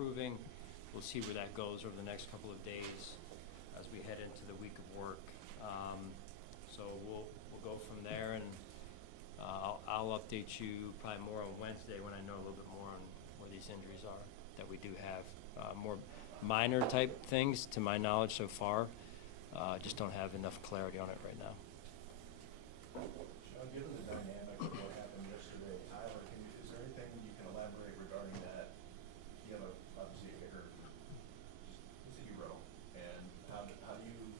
improving. We'll see where that goes over the next couple of days as we head into the week of work. So we'll go from there, and I'll update you probably more on Wednesday when I know a little bit more on where these injuries are that we do have. More minor type things to my knowledge so far. Just don't have enough clarity on it right now. Sean, given the dynamic of what happened yesterday, Tyler, is there anything you can elaborate regarding that? You have obviously a kicker, it's a hero, and how do you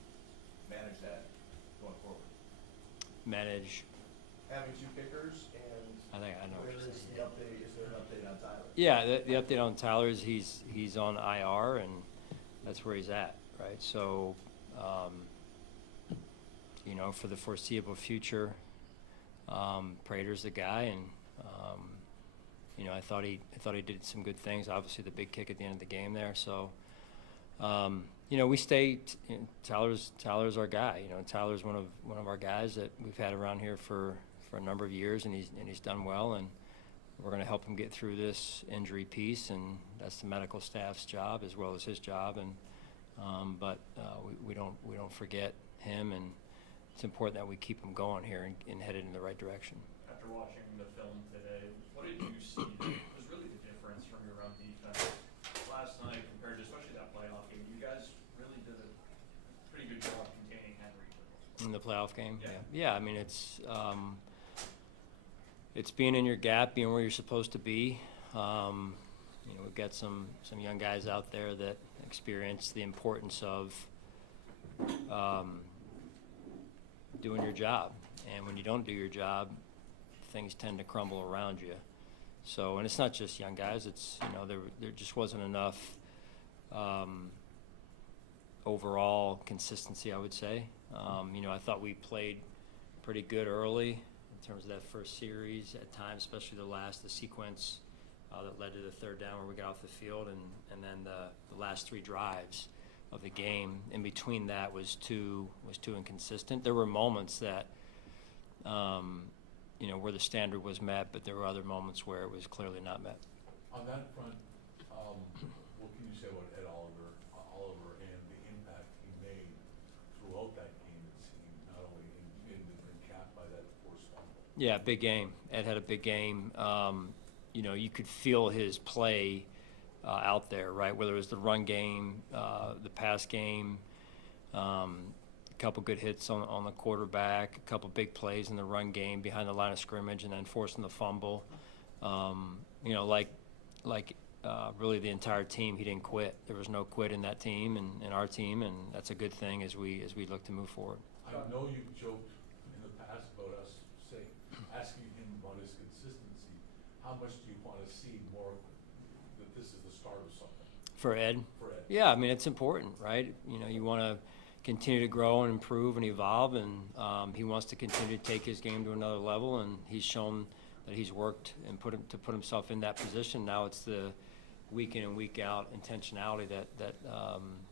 manage that going forward? Manage. Having two kickers, and I think I know what you're where is saying. the update? Is there an update on Tyler? Yeah, the update on Tyler is he's on IR, and that's where he's at, right? So, you know, for the foreseeable future, Prater's the guy, and you know, I thought he did some good things. Obviously, the big kick at the end of the game there. So, you know, we stay. Tyler's our guy. You know, Tyler's one of our guys that we've had around here for a number of years, and he's done well, and we're going to help him get through this injury piece, and that's the medical staff's job as well as his job. And but we don't forget him, and it's important that we keep him going here and headed in the right direction. After watching the film today, what did you see that was really the difference from your run defense last night compared to especially that playoff game? You guys really did a pretty good job containing Henry. In the playoff game? Yeah. Yeah, I mean, it's being in your gap, being where you're supposed to be. You know, we've got some young guys out there that experience the importance of doing your job. And when you don't do your job, things tend to crumble around you. So, and it's not just young guys, it's, you know, there just wasn't enough overall consistency, I would say. You know, I thought we played pretty good early in terms of that first series at times, especially the sequence that led to the third down where we got off the field, and then the last three drives of the game. In between that was too inconsistent. There were moments that, you know, where the standard was met, but there were other moments where it was clearly not met. On that front, what can you say about Ed Oliver and the impact he made throughout that game, it seemed, not only in capped by that forced fumble? Yeah, big game. Ed had a big game. You know, you could feel his play out there, right? Whether it was the run game, the pass game, a couple good hits on the quarterback, a couple big plays in the run game behind the line of scrimmage, and then forcing the fumble. You know, like really the entire team, he didn't quit. There was no quit in that team and our team, and that's a good thing as we look to move forward. I know you've joked in the past about us asking him about his consistency. How much do you want to see more that this is the start of something? For Ed? For Ed. Yeah, I mean, it's important, right? You know, you want to continue to grow and improve and evolve, and he wants to continue to take his game to another level, and he's shown that he's worked and put himself in that position. Now it's the week in and week out intentionality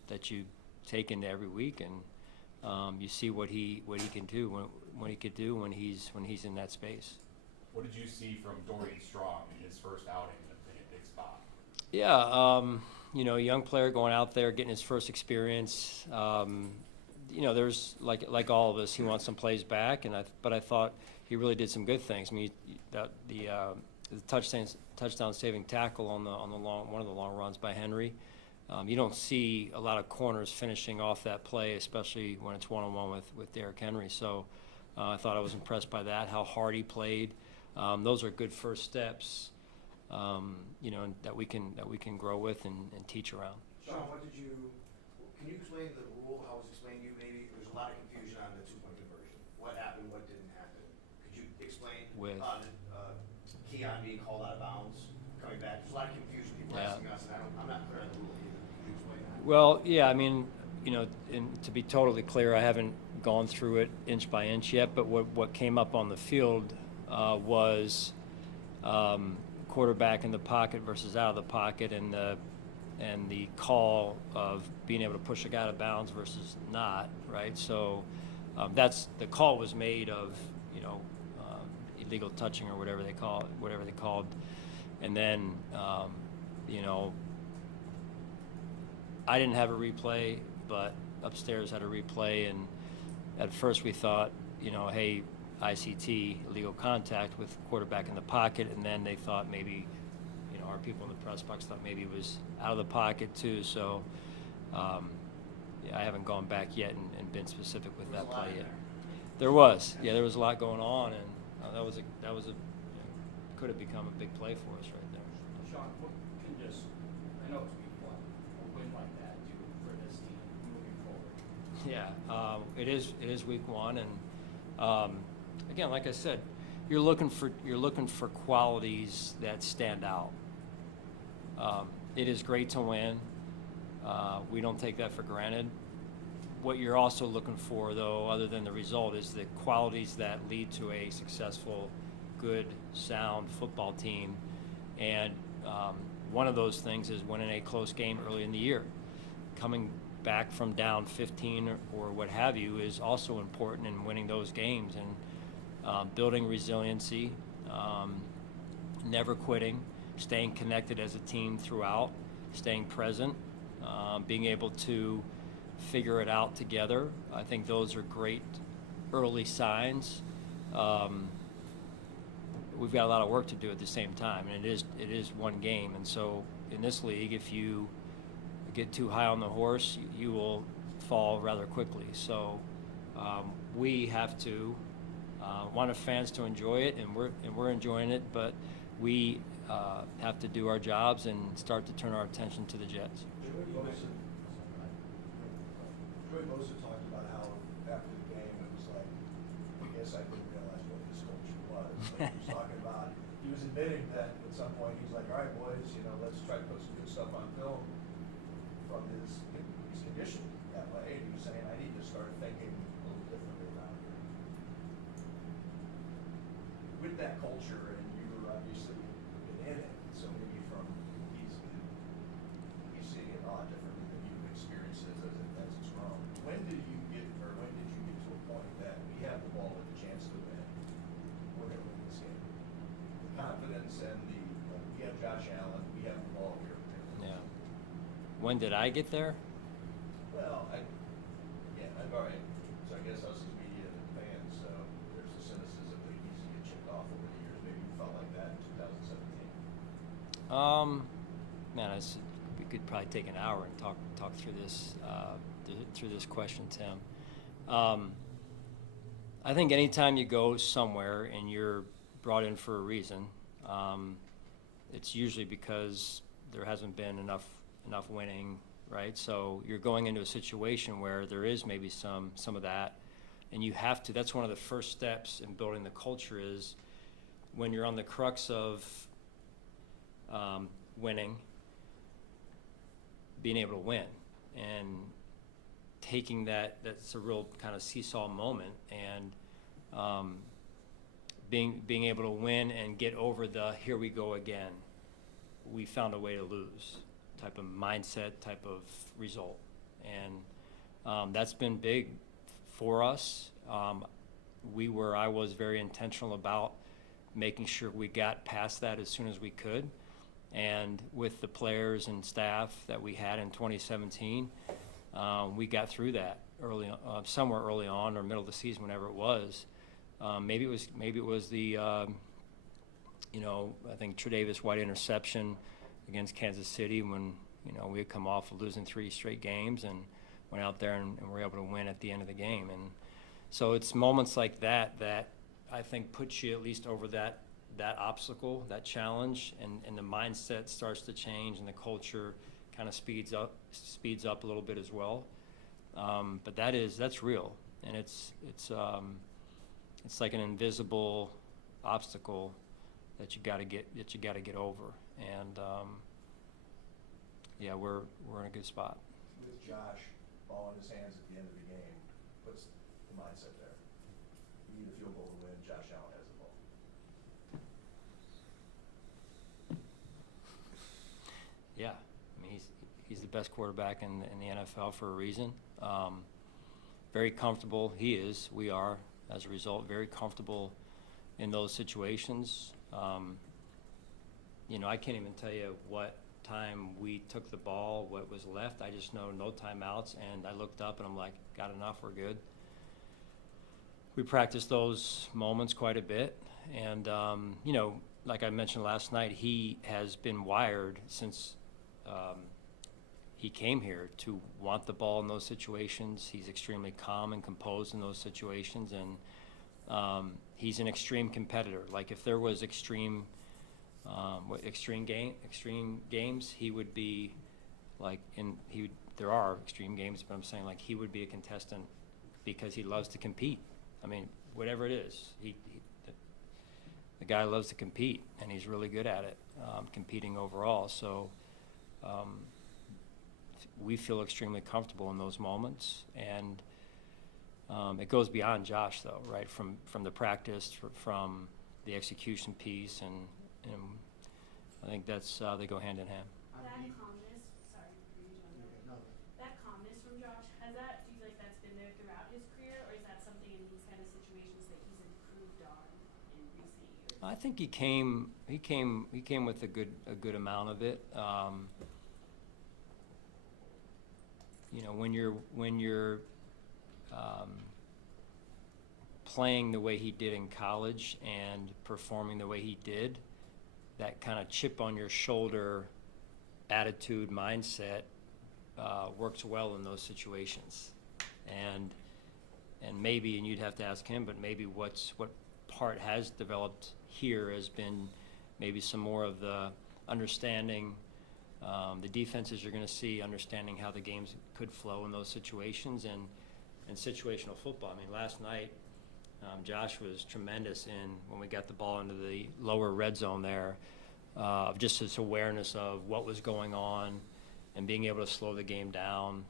that you take into every week, and you see what he can do when he's in that space. What did you see from Dorian Strong in his first outing in a big spot? Yeah, you know, a young player going out there, getting his first experience. You know, there's like all of us, he wants some plays back, but I thought he really did some good things. I mean, the touchdown saving tackle on one of the long runs by Henry. You don't see a lot of corners finishing off that play, especially when it's one-on-one with Derrick Henry. So I thought I was impressed by that, how hard he played. Those are good first steps, you know, that we can grow with and teach around. Sean, can you explain the rule, how it was explained to you? Maybe there's a lot of confusion on the two-point conversion. What happened, what didn't happen? Could you explain With Keon being called out of bounds, coming back? There's a lot of confusion. People asking us, and I'm not clear on the rule either. Could you explain that? Well, yeah, I mean, you know, and to be totally clear, I haven't gone through it inch by inch yet, but what came up on the field was quarterback in the pocket versus out of the pocket, and the call of being able to push a guy out of bounds versus not, right? So that's the call was made of, you know, illegal touching or whatever they called, and then you know, I didn't have a replay, but upstairs had a replay, and at first we thought, you know, hey, ICT, illegal contact with quarterback in the pocket, and then they thought maybe, you know, our people in the press box thought maybe it was out of the pocket too. So yeah, I haven't gone back yet and been specific with that play yet. There was, yeah, there was a lot going on, and that was a you know, could have become a big play for us right there. Sean, what can just, I know it's week one, a win like that do for this team moving forward? Yeah, it is week one, and again, like I said, you're looking for qualities that stand out. It is great to win. We don't take that for granted. What you're also looking for, though, other than the result, is the qualities that lead to a successful, good, sound football team. And one of those things is winning a close game early in the year. Coming back from down 15 or what have you is also important in winning those games, and building resiliency, never quitting, staying connected as a team throughout, staying present, being able to figure it out together. I think those are great early signs. We've got a lot of work to do at the same time, and it is one game. And so in this league, if you get too high on the horse, you will fall rather quickly. So we have to want fans to enjoy it, and we're enjoying it, but we have to do our jobs and start to turn our attention to the Jets. Joey Bosa talked about how after the game it was like, I guess I didn't realize what this culture was. Like he was talking about, he was admitting that at some point he was like, all right, boys, you know, let's try to put some good stuff on film from his conditioning that way. And he was saying, I need to start thinking a little differently around here. With that culture, and you were obviously been in it, so maybe from he's seeing it a lot differently than you've experienced it as it's grown. When did you get to a point that we have the ball with a chance to win? We're going to win this game. The confidence and we have Josh Allen, we have the ball here. Yeah. When did I get there? Well, I've already. So I guess us as media and fans, there's the cynicism that needs to get chipped off over the years. Maybe you felt like that in 2017. Man, we could probably take an hour and talk through this question, Tim. I think anytime you go somewhere and you're brought in for a reason, it's usually because there hasn't been enough winning, right? So you're going into a situation where there is maybe some of that, and you have to. That's one of the first steps in building the culture, is when you're on the crux of winning, being able to win, and taking that's a real kind of seesaw moment, and being able to win and get over the here we go again, we found a way to lose type of mindset, type of result. And that's been big for us. I was very intentional about making sure we got past that as soon as we could. And with the players and staff that we had in 2017, we got through that somewhere early on or middle of the season, whenever it was. Maybe it was the I think Tre'Davious White interception against Kansas City when we had come off of losing 3 straight games and went out there and were able to win at the end of the game. And so it's moments like that I think puts you at least over that obstacle, that challenge, and the mindset starts to change, and the culture kind of speeds up a little bit as well. But that's real, and it's like an invisible obstacle that you got to get over. And yeah, we're in a good spot. With Josh ball in his hands at the end of the game, what's the mindset there? You need a field goal to win. Josh Allen has the ball. Yeah, I mean he's the best quarterback in the NFL for a reason. Very comfortable. We are, as a result, very comfortable in those situations. I can't even tell you what time we took the ball, what was left, I just know no timeouts, and I looked up and I'm like, got enough, we're good. We practiced those moments quite a bit, and you know, like I mentioned last night, he has been wired since he came here to want the ball in those situations. He's extremely calm and composed in those situations, and he's an extreme competitor. Like if there was extreme games, he would be like there are extreme games, but I'm saying like he would be a contestant because he loves to compete. I mean, whatever it is, the guy loves to compete, and he's really good at it, competing overall. So we feel extremely comfortable in those moments, and it goes beyond Josh, though, right? From the practice, from the execution piece, and I think that's they go hand in hand. That calmness, sorry for you, John. That calmness from Josh, do you feel like that's been there throughout his career, or is that something in these kind of situations that he's improved on in recent years? I think he came with a good amount of it. You know, when you're playing the way he did in college and performing the way he did, that kind of chip on your shoulder attitude, mindset works well in those situations. And maybe, and you'd have to ask him, but maybe what part has developed here has been maybe some more of the understanding the defenses you're going to see, understanding how the games could flow in those situations, and situational football. I mean, last night, Josh was tremendous when we got the ball into the lower red zone there, just his awareness of what was going on and being able to slow the game down.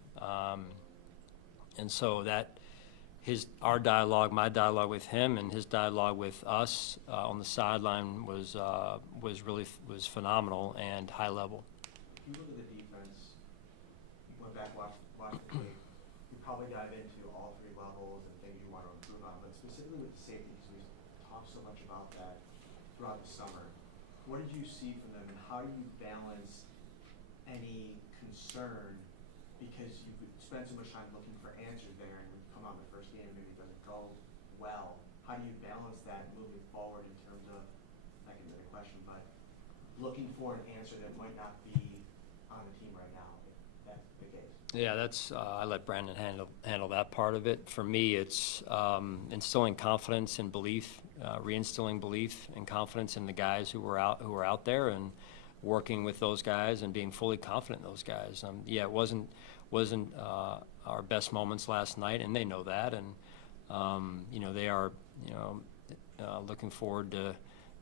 And so our dialogue, my dialogue with him, and his dialogue with us on the sideline was phenomenal and high level. If you look at the defense, you went back, watched the tape, you probably dive into all three levels and things you want to improve on, but specifically with the safety, because we talked so much about that throughout the summer. What did you see from them, and how do you balance any concern, because you could spend so much time looking for answers there, and when you come out in the first game, maybe it doesn't go well. How do you balance that moving forward in terms of, not getting into the question, but looking for an answer that might not be on the team right now, if that's the case? Yeah, that's I let Brandon handle that part of it. For me, it's instilling confidence and belief, reinstilling belief and confidence in the guys who are out there, and working with those guys and being fully confident in those guys. Yeah, it wasn't our best moments last night, and they know that, and you know, they are looking forward to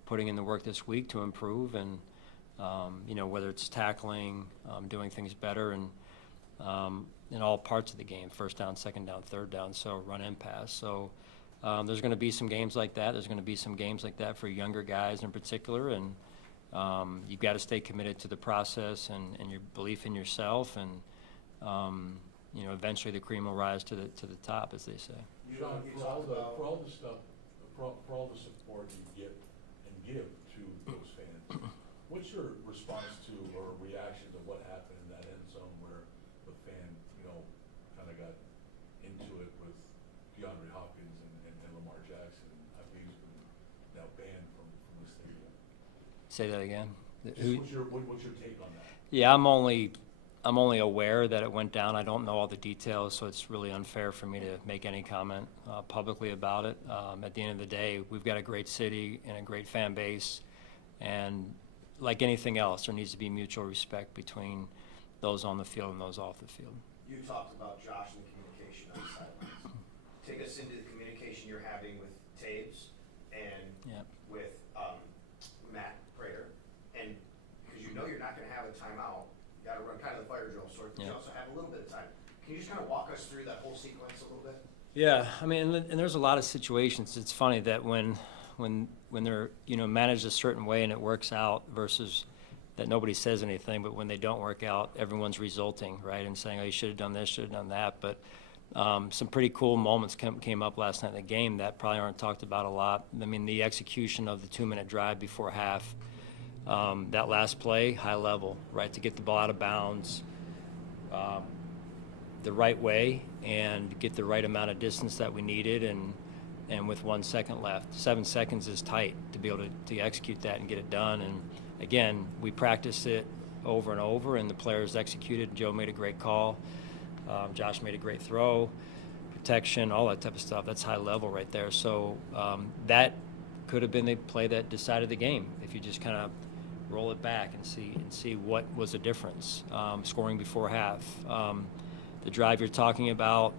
putting in the work this week to improve, and you know, whether it's tackling, doing things better, and in all parts of the game, first down, second down, third down, so run and pass. So there's going to be some games like that. There's going to be some games like that for younger guys in particular, and you've got to stay committed to the process and your belief in yourself, and you know, eventually the cream will rise to the top, as they say. Sean, for all the stuff, for all the support you get and give to those fans, what's your response to or reaction to what happened in that end zone where the fan, you know, kind of got into it with DeAndre Hopkins and Lamar Jackson? I think he's been now banned from the stadium. Say that again. What's your take on that? Yeah, I'm only aware that it went down. I don't know all the details, so it's really unfair for me to make any comment publicly about it. At the end of the day, we've got a great city and a great fan base, and like anything else, there needs to be mutual respect between those on the field and those off the field. You talked about Josh and the communication on the sidelines. Take us into the communication you're having with Taves and with Matt Prater, and because you know you're not going to have a timeout, you got to run kind of the fire drill sort, but you also have a little bit of time. Can you just kind of walk us through that whole sequence a little bit? Yeah, I mean, and there's a lot of situations. It's funny that when they're, you know, managed a certain way and it works out, versus that nobody says anything, but when they don't work out, everyone's resulting, right, and saying, oh, you should have done this, should have done that. But some pretty cool moments came up last night in the game that probably aren't talked about a lot. I mean, the execution of the 2-minute drive before half, That last play, high level, right, to get the ball out of bounds the right way and get the right amount of distance that we needed, and with 1 second left. 7 seconds is tight to be able to execute that and get it done. And again, we practiced it over and over, and the players executed. Joe made a great call. Josh made a great throw, protection, all that type of stuff. That's high level right there. So that could have been the play that decided the game if you just kind of roll it back and see what was the difference. Scoring before half, the drive you're talking about.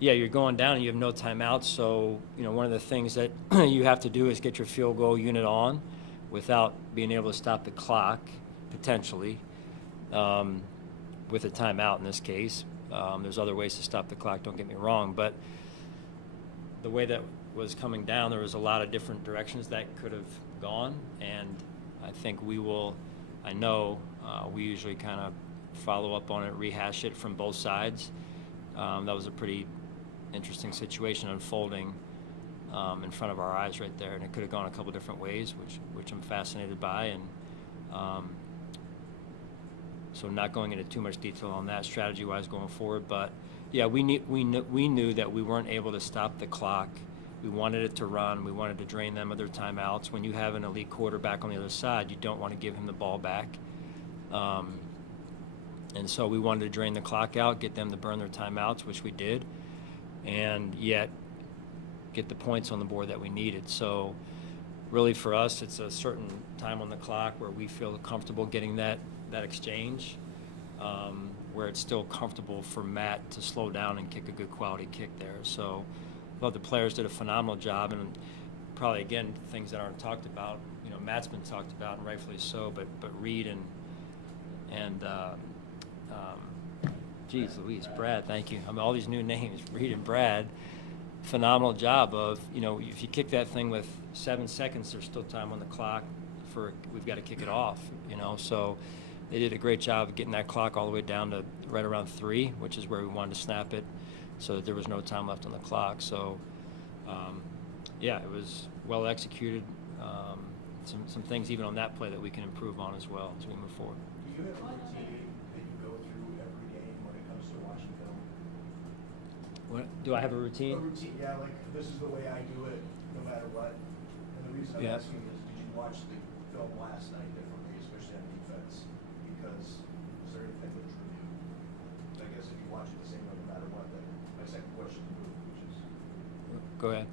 Yeah, you're going down and you have no timeouts. So one of the things that you have to do is get your field goal unit on without being able to stop the clock potentially with a timeout in this case. There's other ways to stop the clock. Don't get me wrong, but the way that was coming down, there was a lot of different directions that could have gone, and I think we usually kind of follow up on it, rehash it from both sides. That was a pretty interesting situation unfolding in front of our eyes right there, and it could have gone a couple different ways, which I'm fascinated by, and so not going into too much detail on that strategy-wise going forward, but yeah, we knew that we weren't able to stop the clock. We wanted it to run. We wanted to drain them of their timeouts. When you have an elite quarterback on the other side, you don't want to give him the ball back. And so we wanted to drain the clock out, get them to burn their timeouts, which we did, and yet get the points on the board that we needed. So really for us, it's a certain time on the clock where we feel comfortable getting that exchange, where it's still comfortable for Matt to slow down and kick a good quality kick there. So I thought the players did a phenomenal job, and probably, again, things that aren't talked about. Matt's been talked about, and rightfully so, but Reed and geez Louise, Brad, thank you. I mean, all these new names, Reed and Brad, phenomenal job of, if you kick that thing with 7 seconds, there's still time on the clock we've got to kick it off, so they did a great job of getting that clock all the way down to right around 3, which is where we wanted to snap it, so that there was no time left on the clock. So yeah, it was well executed. Some things even on that play that we can improve on as well as we move forward. Do you have a routine that you go through every game when it comes to watching film? What, do I have a routine? A routine, yeah, like this is the way I do it, no matter what. And the reason I'm Yeah. asking is, did you watch the film last night differently, especially on defense? Because is there anything that drew you? I guess if you watch it the same way, no matter what, then my second question to you, which is. Go ahead.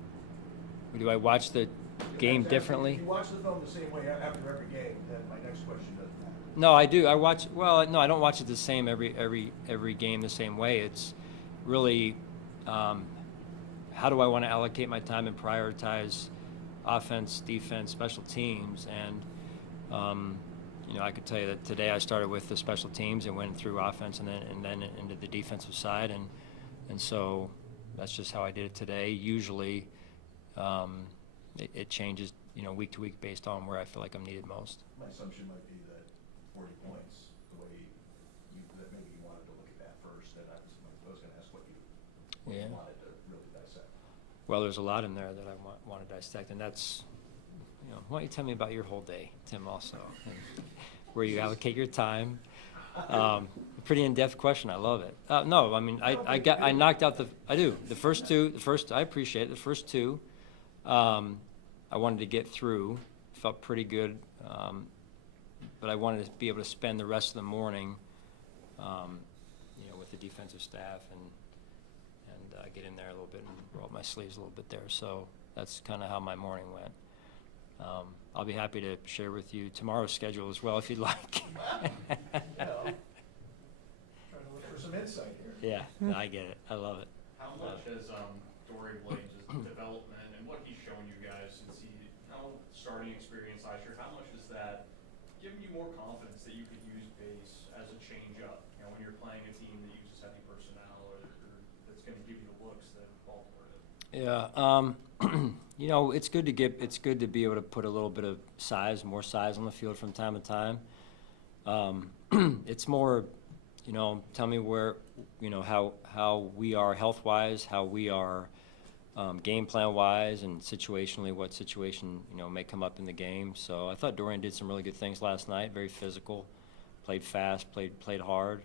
Do I watch the game differently? If you watch the film the same way after every game, then my next question doesn't matter. No, I do. No, I don't watch it the same every game the same way. It's really how do I want to allocate my time and prioritize offense, defense, special teams, and I could tell you that today I started with the special teams and went through offense and then into the defensive side, and so that's just how I did it today. Usually, it changes week to week based on where I feel like I'm needed most. My assumption might be that 40 points, the way that maybe you wanted to look at that first, and I was going to ask what you wanted to really dissect. Well, there's a lot in there that I want to dissect, and that's, why don't you tell me about your whole day, Tim, also, and where you allocate your time. A pretty in-depth question. I love it. No, I mean, I knocked out the first two. I appreciate it. The first two, I wanted to get through. Felt pretty good, but I wanted to be able to spend the rest of the morning, with the defensive staff and get in there a little bit and roll up my sleeves a little bit there. So that's kind of how my morning went. I'll be happy to share with you tomorrow's schedule as well if you'd like. Trying to look for some insight here. Yeah, no, I get it. I love it. How much has Dorian Blake's development and what he's shown you guys since he starting experience last year, how much has that given you more confidence that you could use base as a change-up? When you're playing a team that uses heavy personnel or that's going to give you the looks that Baltimore did. Yeah, it's good to be able to put a little bit of more size on the field from time to time. It's more, tell me where, how we are health-wise, how we are game plan wise and situationally what situation, may come up in the game. So I thought Dorian did some really good things last night, very physical, played fast, played hard.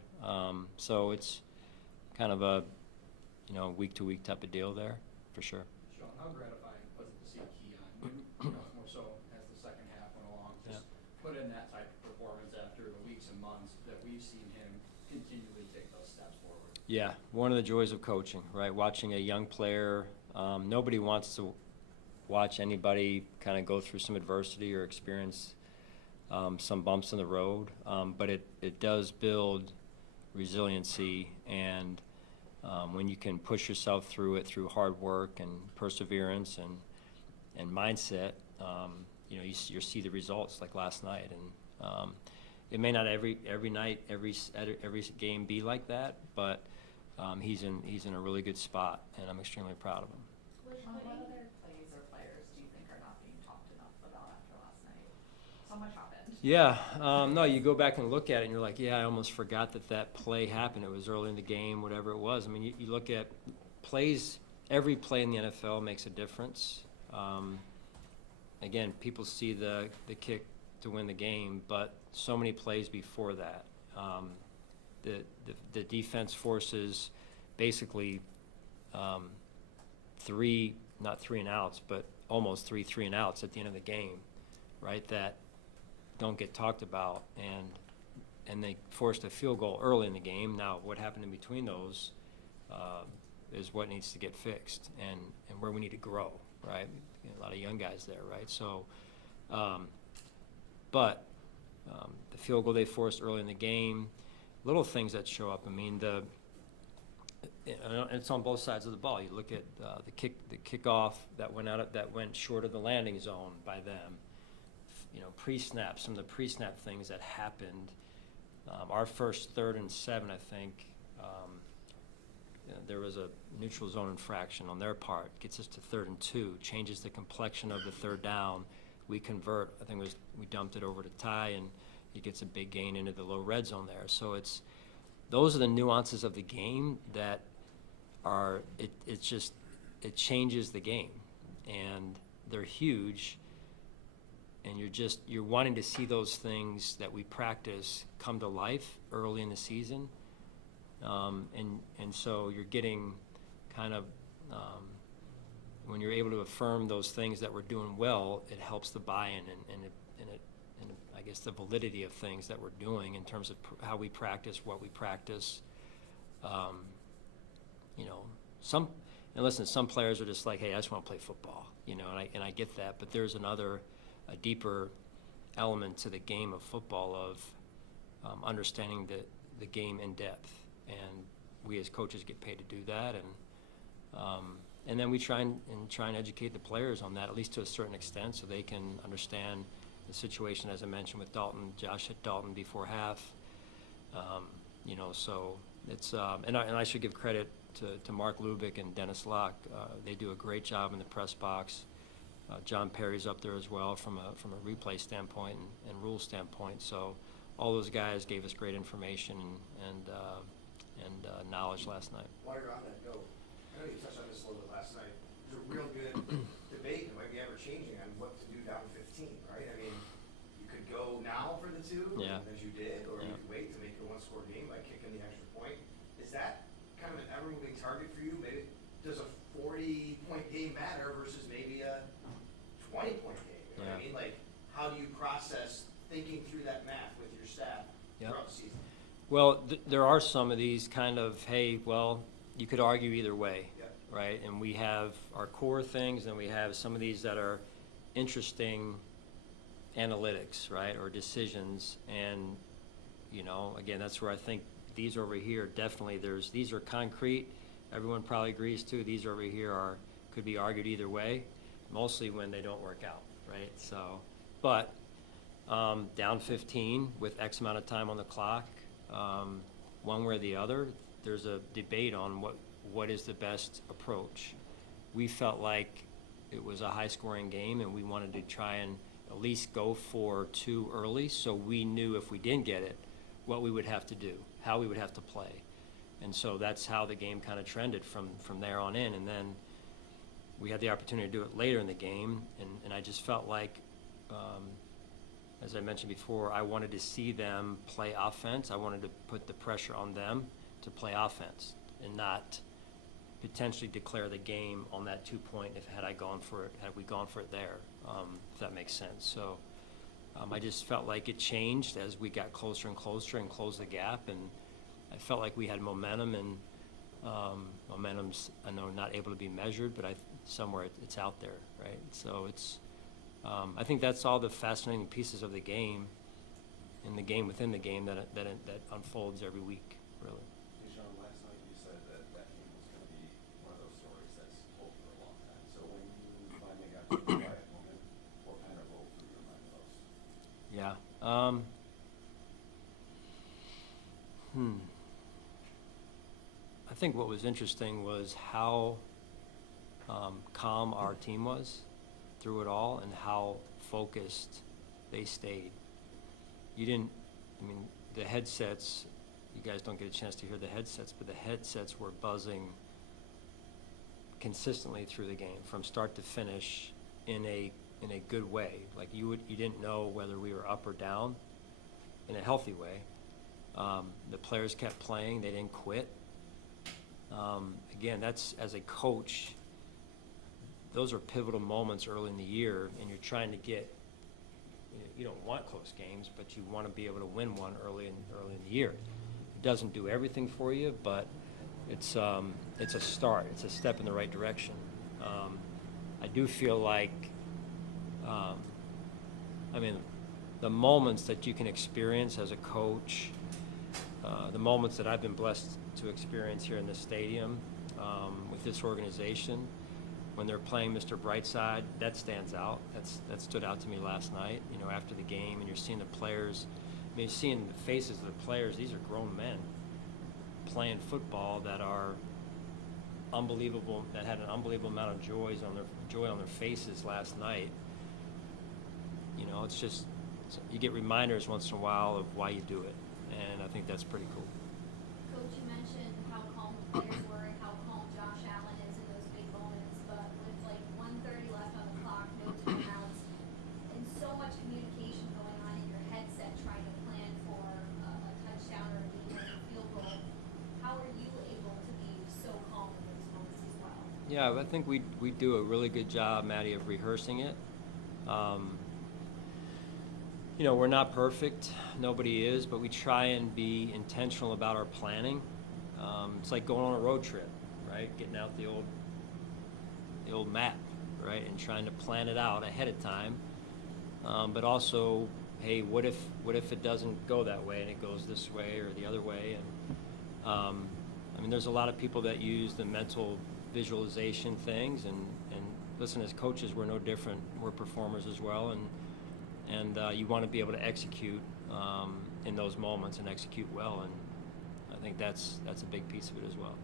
So it's kind of a, week to week type of deal there, for sure. Sean, how gratifying was it to see Keon, more so as the second half went along, just put in that type of performance after the weeks and months that we've seen him continually take those steps forward? Yeah, one of the joys of coaching, right? Watching a young player, nobody wants to watch anybody kind of go through some adversity or experience some bumps in the road, but it does build resiliency, and when you can push yourself through it through hard work and perseverance and mindset, you see the results like last night. And it may not every night, every game be like that, but he's in a really good spot, and I'm extremely proud of him. Sean, what other plays or players do you think are not being talked enough about after last night? So much happened. Yeah, no, you go back and look at it, and you're like, yeah, I almost forgot that play happened. It was early in the game, whatever it was. I mean, you look at plays, every play in the NFL makes a difference. Again, people see the kick to win the game, but so many plays before that. The defense forces basically not three and outs, but almost three and outs at the end of the game, right? That don't get talked about, and they forced a field goal early in the game. Now, what happened in between those is what needs to get fixed, and where we need to grow, right? A lot of young guys there, right? So, but the field goal they forced early in the game, little things that show up. I mean, it's on both sides of the ball. You look at the kickoff that went short of the landing zone by them. Pre-snap, some of the pre-snap things that happened. Our first 3rd and 7, I think, there was a neutral zone infraction on their part. Gets us to 3rd and 2, changes the complexion of the 3rd down. We convert. I think we dumped it over to Ty, and he gets a big gain into the low red zone there. So those are the nuances of the game that are it changes the game, and they're huge. And you're wanting to see those things that we practice come to life early in the season, and so you're getting kind of when you're able to affirm those things that we're doing well, it helps the buy-in and I guess the validity of things that we're doing in terms of how we practice, what we practice. Some players are just like, hey, I just want to play football, and I get that, but there's a deeper element to the game of football of understanding the game in depth, and we as coaches get paid to do that, and then we try and educate the players on that, at least to a certain extent, so they can understand the situation, as I mentioned with Dalton. Josh hit Dalton before half, so it's and I should give credit to Mark Lubick and Dennis Locke. They do a great job in the press box. John Perry's up there as well from a replay standpoint and rule standpoint. So all those guys gave us great information and knowledge last night. While you're on that note, I know you touched on this a little bit last night. There's a real good debate, and it might be ever changing, on what to do down 15, right? I mean, you could go now for the 2, as you did, or you could wait to make it a one-score game by kicking the extra point. Is that kind of an ever-moving target for you? Maybe does a 40-point game matter versus maybe a 20-point game? You know what I mean? Like, how do you process thinking through that math with your staff throughout the season? Well, there are some of these kind of, hey, well, you could argue either way, right? And we have our core things, and we have some of these that are interesting analytics, right, or decisions. And, again, that's where I think these over here, definitely these are concrete. Everyone probably agrees too. These over here could be argued either way, mostly when they don't work out, right? So, but down 15 with X amount of time on the clock, one way or the other, there's a debate on what is the best approach. We felt like it was a high-scoring game, and we wanted to try and at least go for 2 early, so we knew if we didn't get it, what we would have to do, how we would have to play. And so that's how the game kind of trended from there on in. And then we had the opportunity to do it later in the game, and I just felt like, as I mentioned before, I wanted to see them play offense. I wanted to put the pressure on them to play offense and not potentially declare the game on that 2-point had we gone for it there, if that makes sense. So I just felt like it changed as we got closer and closer and closed the gap, and I felt like we had momentum, and momentum's, I know, not able to be measured, but somewhere it's out there, right? So it's, I think that's all the fascinating pieces of the game, and the game within the game that unfolds every week, really. Deshaun, last night you said that game was going to be one of those stories that's told for a long time. So when you finally got to the quiet moment, what kind of rolled through your mind most? Yeah. I think what was interesting was how calm our team was through it all, and how focused they stayed. The headsets, you guys don't get a chance to hear the headsets, but the headsets were buzzing consistently through the game from start to finish in a good way. Like you didn't know whether we were up or down in a healthy way. The players kept playing, they didn't quit. Again, that's, as a coach, those are pivotal moments early in the year, and you're trying to get, you don't want close games, but you want to be able to win one early in the year. It doesn't do everything for you, but it's a start. It's a step in the right direction. I do feel like, the moments that you can experience as a coach, the moments that I've been blessed to experience here in this stadium, with this organization, when they're playing Mr. Brightside, that stands out. That stood out to me last night, after the game, and you're seeing the players, you're seeing the faces of the players. These are grown men playing football that are unbelievable, that had an unbelievable amount of joy on their faces last night. It's just, you get reminders once in a while of why you do it, and I think that's pretty cool. Coach, you mentioned how calm the players were and how calm Josh Allen is in those big moments, but with like 1:30 left on the clock, no timeouts, and so much communication going on in your headset trying to plan for a touchdown or a game-winning field goal, how are you able to be so calm in those moments as well? Yeah, I think we do a really good job, Maddie, of rehearsing it. We're not perfect. Nobody is, but we try and be intentional about our planning. It's like going on a road trip, right? Getting out the old map, right, and trying to plan it out ahead of time. But also, hey, what if it doesn't go that way and it goes this way or the other way? And there's a lot of people that use the mental visualization things, and listen, as coaches, we're no different. We're performers as well, and you want to be able to execute in those moments and execute well, and I think that's a big piece of it as well.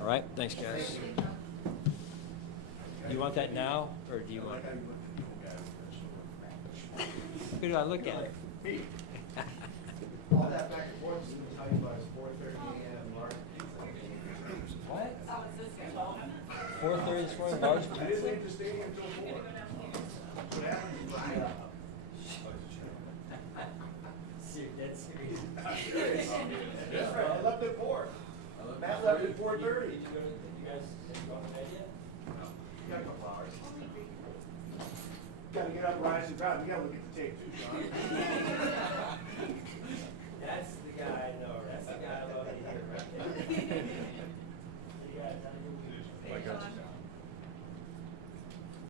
All right, thanks, guys. Do you want that now, or do you want? Who do I look at? All that back and forth is going to tell you about his 4:30 a.m. large pizza. What? How was this going? 4:30 this morning, large I didn't leave the stadium until 4. What happened? Dead serious. That's right. I left at 4. Matt left at 4:30. Did you guys go on bed yet? No. You got a couple hours. Got to get up, rise, and drive. You got to look at the tape too, Sean.